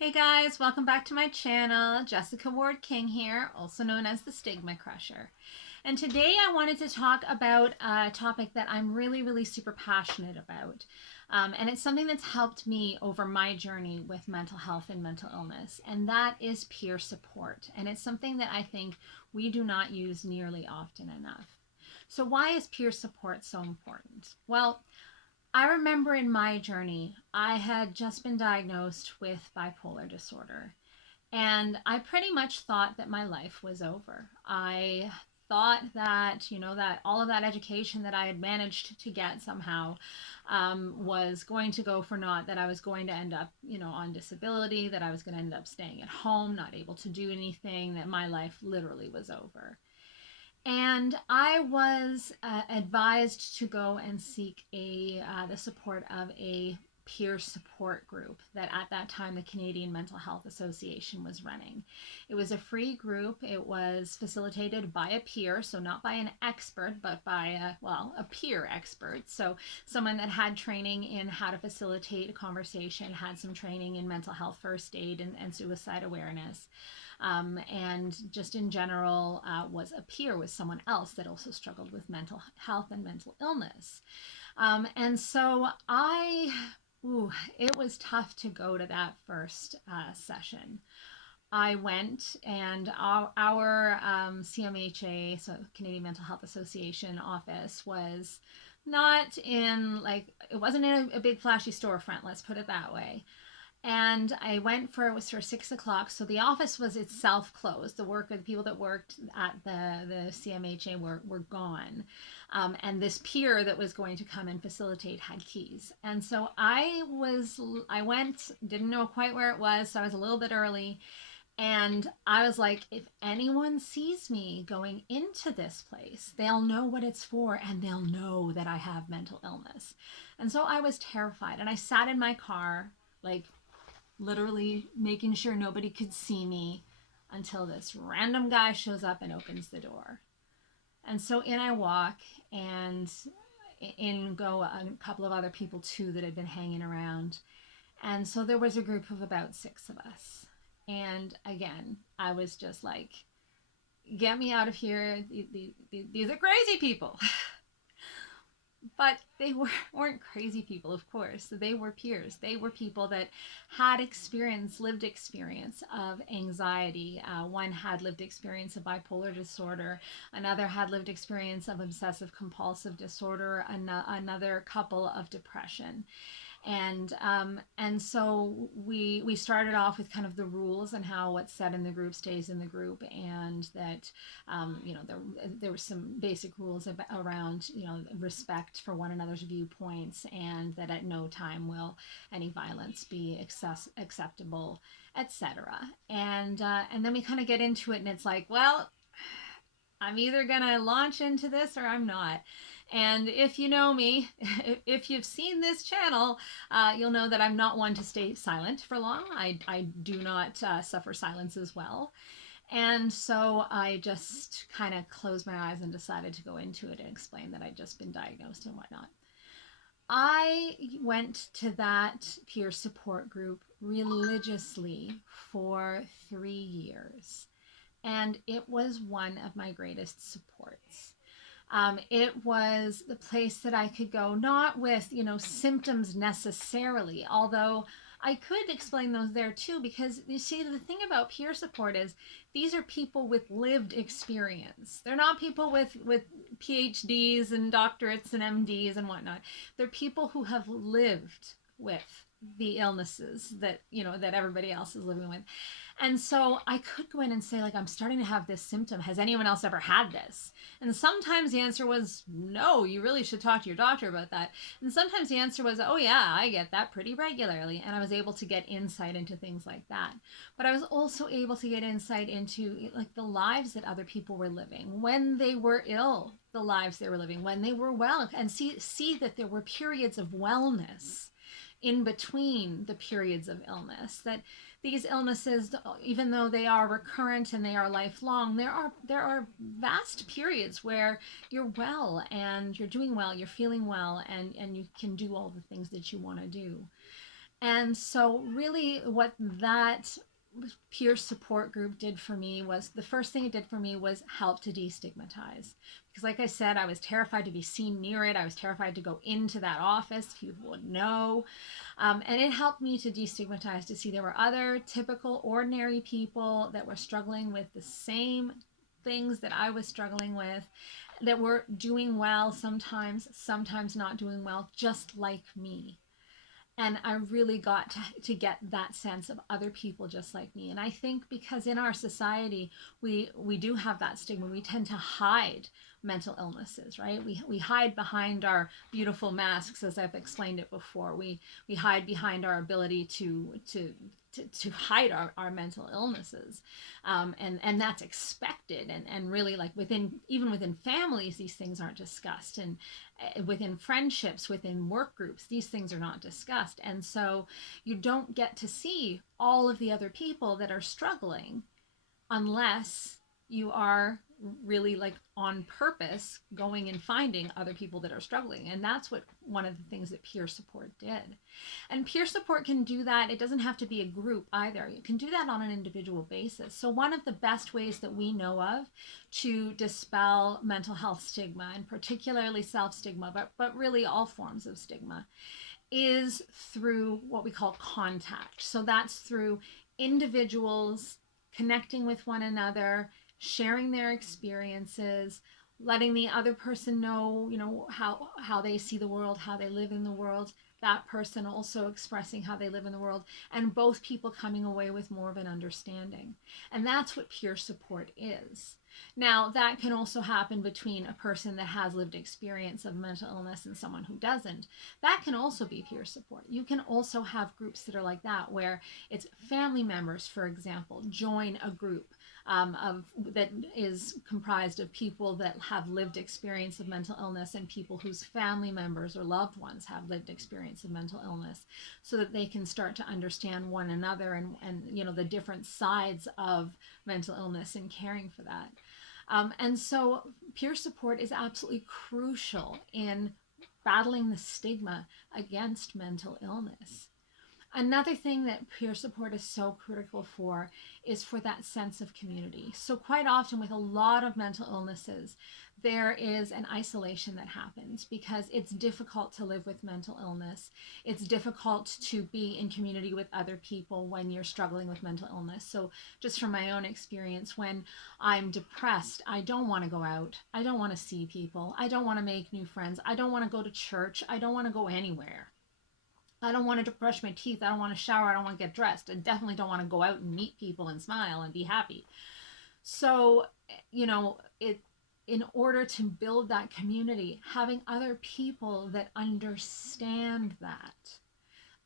Hey guys, welcome back to my channel. Jessica Ward King here, also known as the Stigma Crusher. And today I wanted to talk about a topic that I'm really super passionate about. And it's something that's helped me over my journey with mental health and mental illness, and that is peer support. And it's something that I think we do not use nearly often enough. So, why is peer support so important? Well, I remember in my journey, I had just been diagnosed with bipolar disorder. And I pretty much thought that my life was over. I thought that, that all of that education that I had managed to get somehow was going to go for naught, that I was going to end up, on disability, that I was going to end up staying at home, not able to do anything, that my life literally was over. And I was advised to go and seek the support of a peer support group that at that time the Canadian Mental Health Association was running. It was a free group. It was facilitated by a peer, so not by an expert, but by a peer expert. So someone that had training in how to facilitate a conversation, had some training in mental health first aid and suicide awareness, and just in general was a peer with someone else that also struggled with mental health and mental illness. And so it was tough to go to that first session. I went, and our CMHA, so Canadian Mental Health Association office, was not in it wasn't in a big flashy storefront, let's put it that way. And I went for, it was for 6 o'clock. So the office was itself closed. The people that worked at the CMHA were gone. And this peer that was going to come and facilitate had keys. And so I went, didn't know quite where it was. So I was a little bit early. And I was like, if anyone sees me going into this place, they'll know what it's for and they'll know that I have mental illness. And so I was terrified. And I sat in my car, like literally making sure nobody could see me until this random guy shows up and opens the door. And so in I walk, and in go a couple of other people too that had been hanging around. And so there was a group of about 6 of us. And again, I was just like, get me out of here. These are crazy people. But they weren't crazy people, of course. They were peers. They were people that had lived experience of anxiety. One had lived experience of bipolar disorder. Another had lived experience of obsessive compulsive disorder. Another couple of depression. And so we started off with kind of the rules and how what's said in the group stays in the group, and that there were some basic rules around respect for one another's viewpoints, and that at no time will any violence be acceptable, etc. And then we kind of get into it, and it's like, well, I'm either gonna launch into this or I'm not. And if you know me, if you've seen this channel, you'll know that I'm not one to stay silent for long. I do not suffer silence as well. And so I just kind of closed my eyes and decided to go into it and explain that I'd just been diagnosed and whatnot. I went to that peer support group religiously for 3 years, and it was one of my greatest supports. It was the place that I could go, not with, symptoms necessarily, although I could explain those there too, because you see, the thing about peer support is these are people with lived experience. They're not people with PhDs and doctorates and MDs and whatnot. They're people who have lived with the illnesses that everybody else is living with. And so I could go in and say, like, I'm starting to have this symptom. Has anyone else ever had this? And sometimes the answer was, no, you really should talk to your doctor about that. And sometimes the answer was, oh, yeah, I get that pretty regularly. And I was able to get insight into things like that. But I was also able to get insight into, like, the lives that other people were living when they were ill, the lives they were living when they were well, and see that there were periods of wellness in between the periods of illness, that these illnesses, even though they are recurrent and they are lifelong, there are vast periods where you're well and you're doing well, you're feeling well, and you can do all the things that you want to do. And so, really, what that peer support group did for me was the first thing it did for me was help to destigmatize. Because, like I said, I was terrified to be seen near it. I was terrified to go into that office. People would know. And it helped me to destigmatize, to see there were other typical, ordinary people that were struggling with the same things that I was struggling with, that were doing well sometimes, sometimes not doing well, just like me. And I really got to get that sense of other people just like me. And I think because in our society we do have that stigma, we tend to hide mental illnesses, right? We hide behind our beautiful masks, as I've explained it before. We hide behind our ability to hide our mental illnesses, and that's expected, and really, like, within, even within families, these things aren't discussed, and within friendships, within work groups, these things are not discussed. And so you don't get to see all of the other people that are struggling unless you are really, like, on purpose going and finding other people that are struggling. And that's what one of the things that peer support did. And peer support can do that. It doesn't have to be a group either. You can do that on an individual basis. So one of the best ways that we know of to dispel mental health stigma, and particularly self stigma, but really all forms of stigma, is through what we call contact. So that's through individuals connecting with one another, sharing their experiences, letting the other person know, how they see the world, how they live in the world, that person also expressing how they live in the world, and both people coming away with more of an understanding. And that's what peer support is. Now, that can also happen between a person that has lived experience of mental illness and someone who doesn't. That can also be peer support. You can also have groups that are like that, where it's family members, for example, join a group that is comprised of people that have lived experience of mental illness, and people whose family members or loved ones have lived experience of mental illness, so that they can start to understand one another, and the different sides of mental illness, and caring for that. And so peer support is absolutely crucial in battling the stigma against mental illness. Another thing that peer support is so critical for is for that sense of community. So, quite often with a lot of mental illnesses, there is an isolation that happens because it's difficult to live with mental illness. It's difficult to be in community with other people when you're struggling with mental illness. So, just from my own experience, when I'm depressed, I don't want to go out. I don't want to see people. I don't want to make new friends. I don't want to go to church. I don't want to go anywhere. I don't want to brush my teeth. I don't want to shower. I don't want to get dressed. I definitely don't want to go out and meet people and smile and be happy. So, it in order to build that community, having other people that understand that,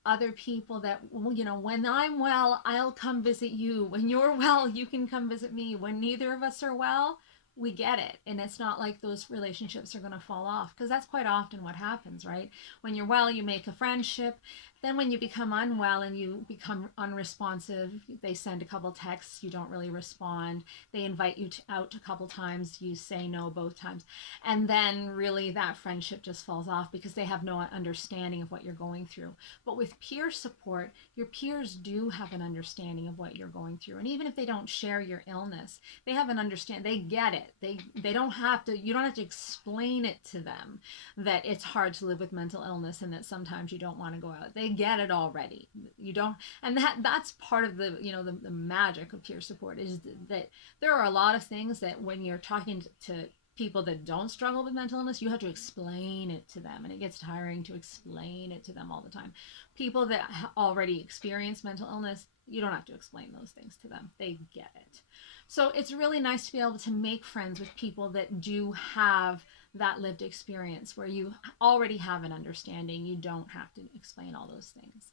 other people that, when I'm well, I'll come visit you. When you're well, you can come visit me. When neither of us are well, we get it. And it's not like those relationships are going to fall off, because that's quite often what happens, right? When you're well, you make a friendship. Then when you become unwell and you become unresponsive, they send a couple texts, you don't really respond. They invite you out a couple times, you say no both times. And then really that friendship just falls off because they have no understanding of what you're going through. But with peer support, your peers do have an understanding of what you're going through. And even if they don't share your illness, they have an understand. They get it. They don't have to. You don't have to explain it to them that it's hard to live with mental illness and that sometimes you don't want to go out. They get it already. You don't, and that's part of the magic of peer support, is that there are a lot of things that when you're talking to people that don't struggle with mental illness, you have to explain it to them, and it gets tiring to explain it to them all the time. People that already experience mental illness, you don't have to explain those things to them. They get it. So it's really nice to be able to make friends with people that do have that lived experience, where you already have an understanding. You don't have to explain all those things.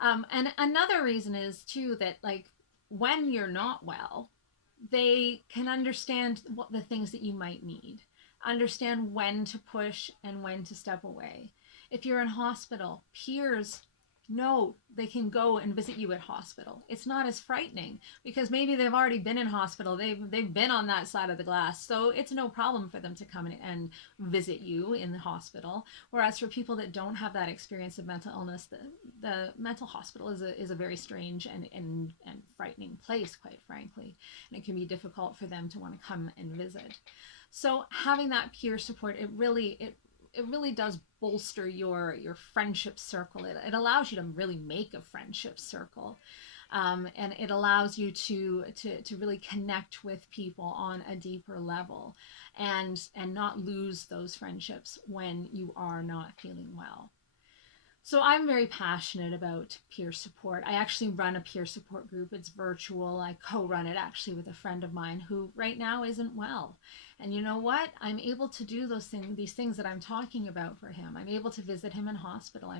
And another reason is too that, like, when you're not well, they can understand what the things that you might need, understand when to push and when to step away. If you're in hospital, peers No, they can go and visit you at hospital. It's not as frightening because maybe they've already been in hospital. They've been on that side of the glass. So it's no problem for them to come in and visit you in the hospital. Whereas for people that don't have that experience of mental illness, the mental hospital is a very strange and frightening place, quite frankly. And it can be difficult for them to want to come and visit. So having that peer support, it really does bolster your friendship circle. It allows you to really make a friendship circle, and it allows you to really connect with people on a deeper level, and not lose those friendships when you are not feeling well. So I'm very passionate about peer support. I actually run a peer support group. It's virtual. I co-run it actually with a friend of mine who right now isn't well. And you know what? I'm able to do these things that I'm talking about for him. I'm able to visit him in hospital.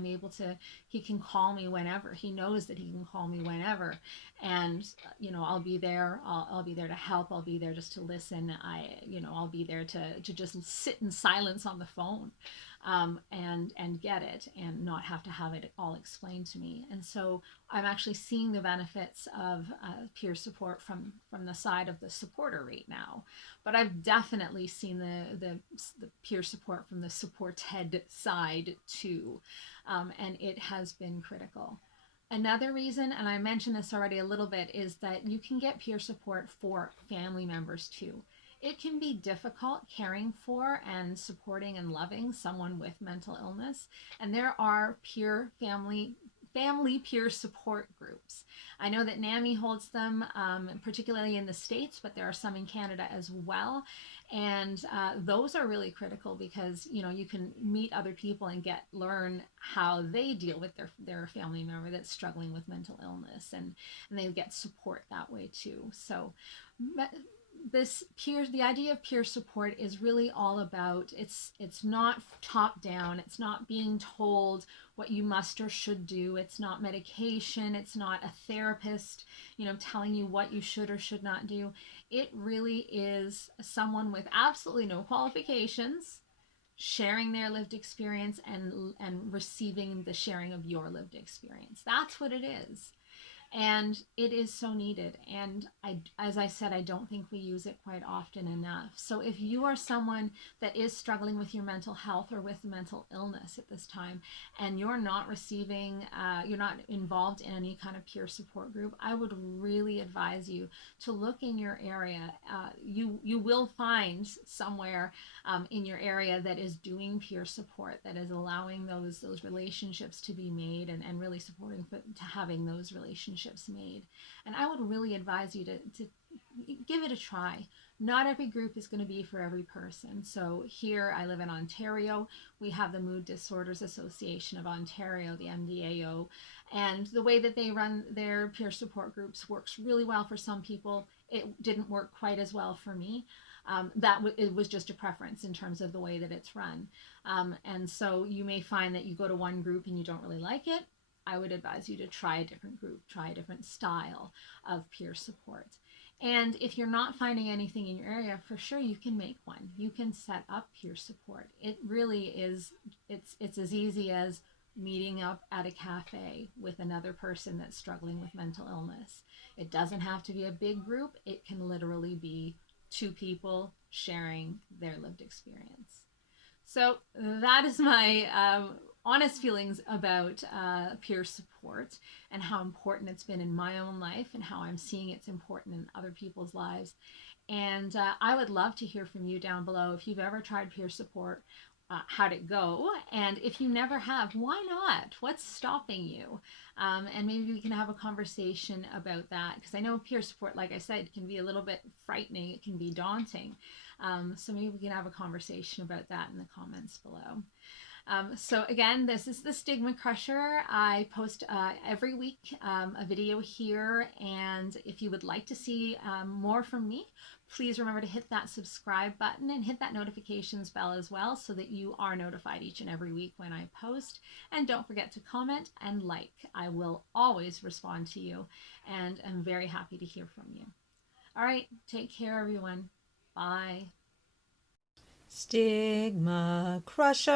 He can call me whenever. He knows that he can call me whenever. And, I'll be there. I'll be there to help. I'll be there just to listen. I'll be there to just sit in silence on the phone, and get it and not have to have it all explained to me. And so I'm actually seeing the benefits of peer support from the side of the supporter right now. But I've definitely seen the peer support from the supported side too, and it has been critical. Another reason, and I mentioned this already a little bit, is that you can get peer support for family members too. It can be difficult caring for and supporting and loving someone with mental illness, and there are family peer support groups. I know that NAMI holds them, particularly in the States, but there are some in Canada as well. And those are really critical because you can meet other people and learn how they deal with their family member that's struggling with mental illness, and they get support that way too. So the idea of peer support is really all about, it's not top down, it's not being told what you must or should do, it's not medication, it's not a therapist telling you what you should or should not do. It really is someone with absolutely no qualifications sharing their lived experience, and receiving the sharing of your lived experience. That's what it is, and it is so needed. And as I said, I don't think we use it quite often enough. So if you are someone that is struggling with your mental health or with mental illness at this time, and you're not you're not involved in any kind of peer support group, I would really advise you to look in your area. You will find somewhere in your area that is doing peer support, that is allowing those relationships to be made, and really supporting to having those relationships made. And I would really advise you to give it a try. Not every group is going to be for every person. So here, I live in Ontario. We have the Mood Disorders Association of Ontario, the MDAO, and the way that they run their peer support groups works really well for some people. It didn't work quite as well for me. It was just a preference in terms of the way that it's run. And so you may find that you go to one group and you don't really like it. I would advise you to try a different group, try a different style of peer support. And if you're not finding anything in your area, for sure you can make one. You can set up peer support. It really is, it's as easy as meeting up at a cafe with another person that's struggling with mental illness. It doesn't have to be a big group. It can literally be two people sharing their lived experience. So that is my honest feelings about peer support, and how important it's been in my own life, and how I'm seeing it's important in other people's lives. And I would love to hear from you down below if you've ever tried peer support. How'd it go? And if you never have, why not? What's stopping you? And maybe we can have a conversation about that, because I know peer support, like I said, can be a little bit frightening. It can be daunting. So maybe we can have a conversation about that in the comments below. So again, this is the Stigma Crusher. I post every week a video here, and if you would like to see more from me, please remember to hit that subscribe button and hit that notifications bell as well, so that you are notified each and every week when I post. And don't forget to comment and like. I will always respond to you, and I'm very happy to hear from you. All right, take care, everyone. Bye. Stigma Crusher.